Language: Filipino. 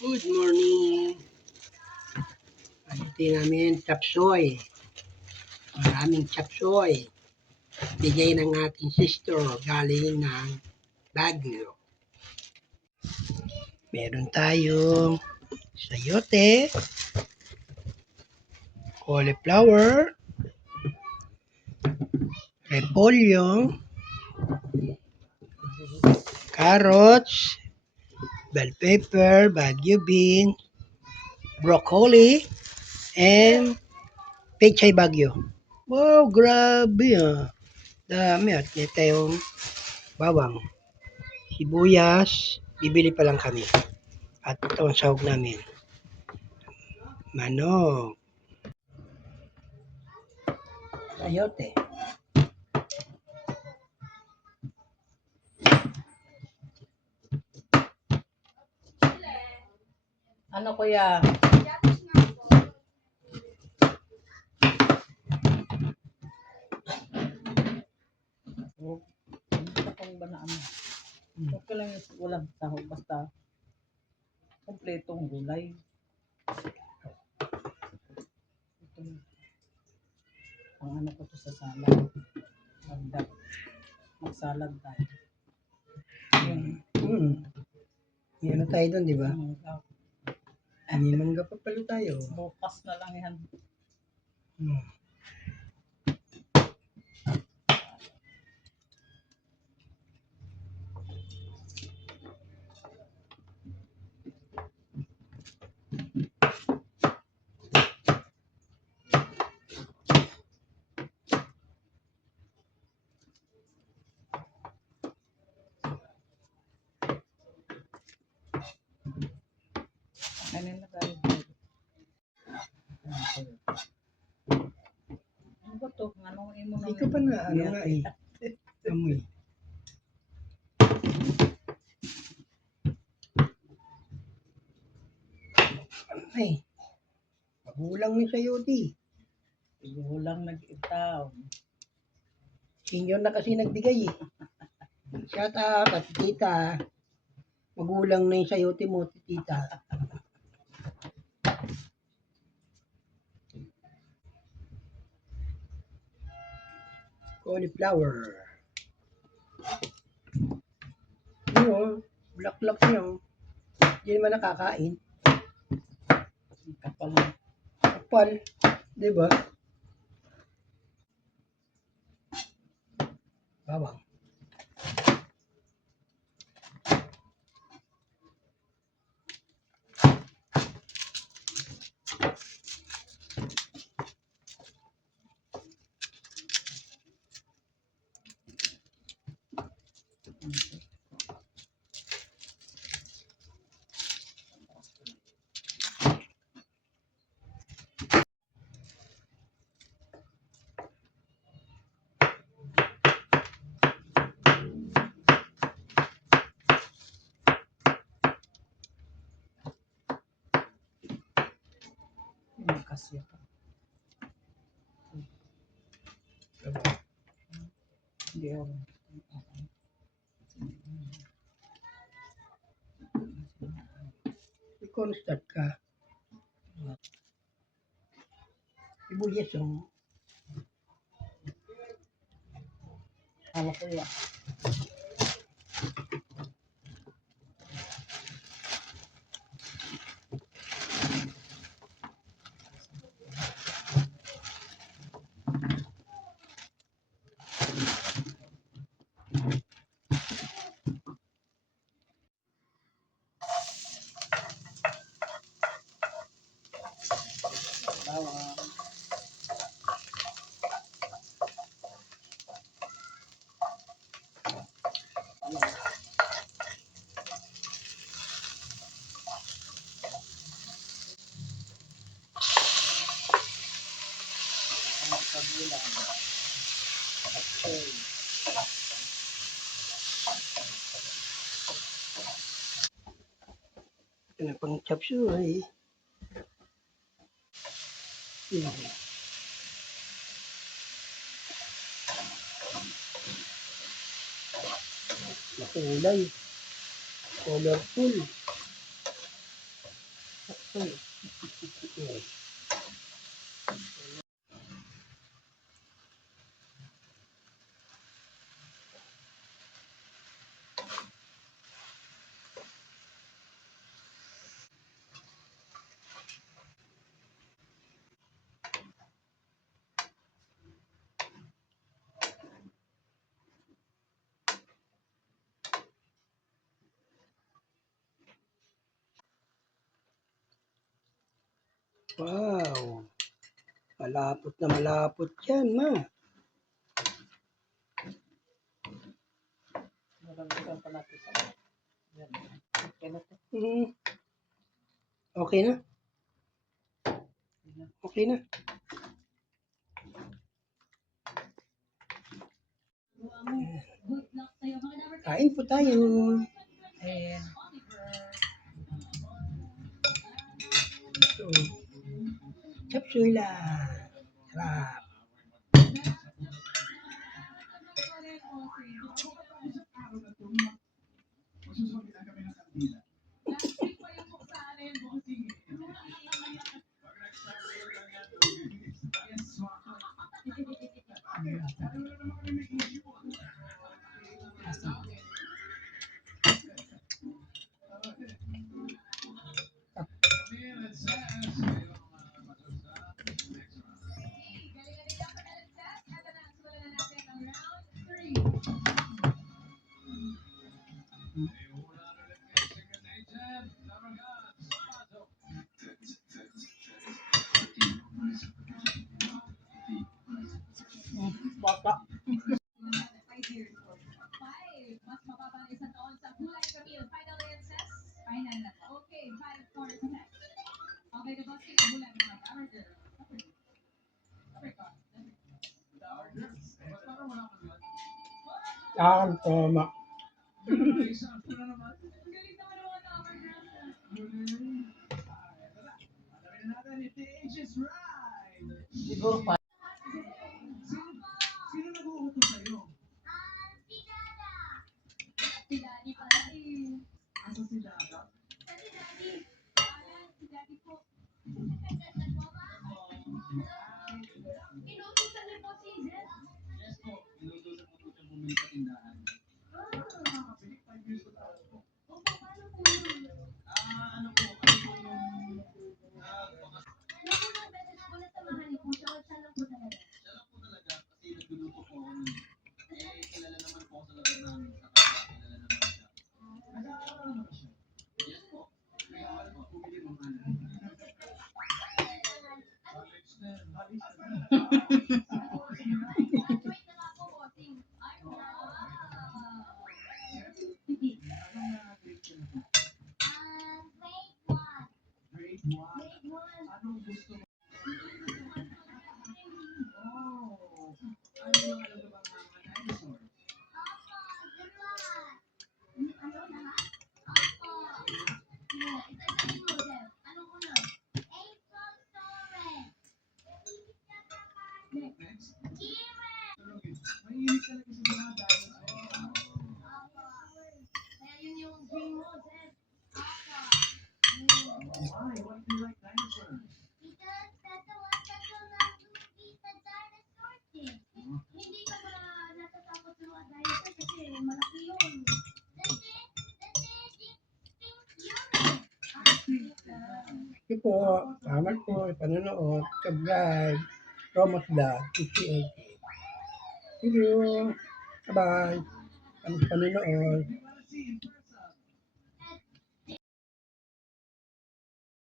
Good morning. Ito namin chapsoy. Maraming chapsoy. Bigay ng ating sister galing ng Baguio. Meron tayong sayote, cauliflower, repolyo, carrots, bell pepper, Baguio bean, broccoli, and pechay Baguio. Wow, grabe ah. Dami at ito yung bawang. Sibuyas, bibili pa lang kami. At ito ang sahog namin. Manok. Sayote. Ano kuya? Basta kung ba na ano. Okay lang yung walang sahog. Basta kompletong gulay. Ito, ang ano ko to sa salad. Magdag. Magsalad tayo. May ano tayo doon, di ba? Mangga. May mangga pa pala tayo. Bukas na lang yan. Ano na tayo? Ano ba to? Anong imo na? Hindi ka pa na, ano nga eh. Amoy. Ay. Magulang ni sayote. Gulang nag-itaw. Senior na kasi nagbigay eh. Shout out at tita. Magulang na yung sayote mo, tita. Cauliflower. Ano, black niya. Hindi naman nakakain. Kapal. Kapal. Di ba? Bawang. Kasi hindi ako. I-cornstarch ka. Sibuyas yung Ano kuya? Bawang. Kabilang. Okay. ito na pang chapsuy. Makulay. Colorful. Uy. Wow. Malapot na malapot yan, ma. Nalagdagan pa natin sa yan. Okay na to. Okay na? Yan. Okay na. Kain po tayo. And So, Chapsula. Sarap. bata. Tama. Siguro pa. Ito po. Salamat po. Panonood. Subscribe. Romos Vlog. PCAG. Thank you. Bye-bye. Ang panonood.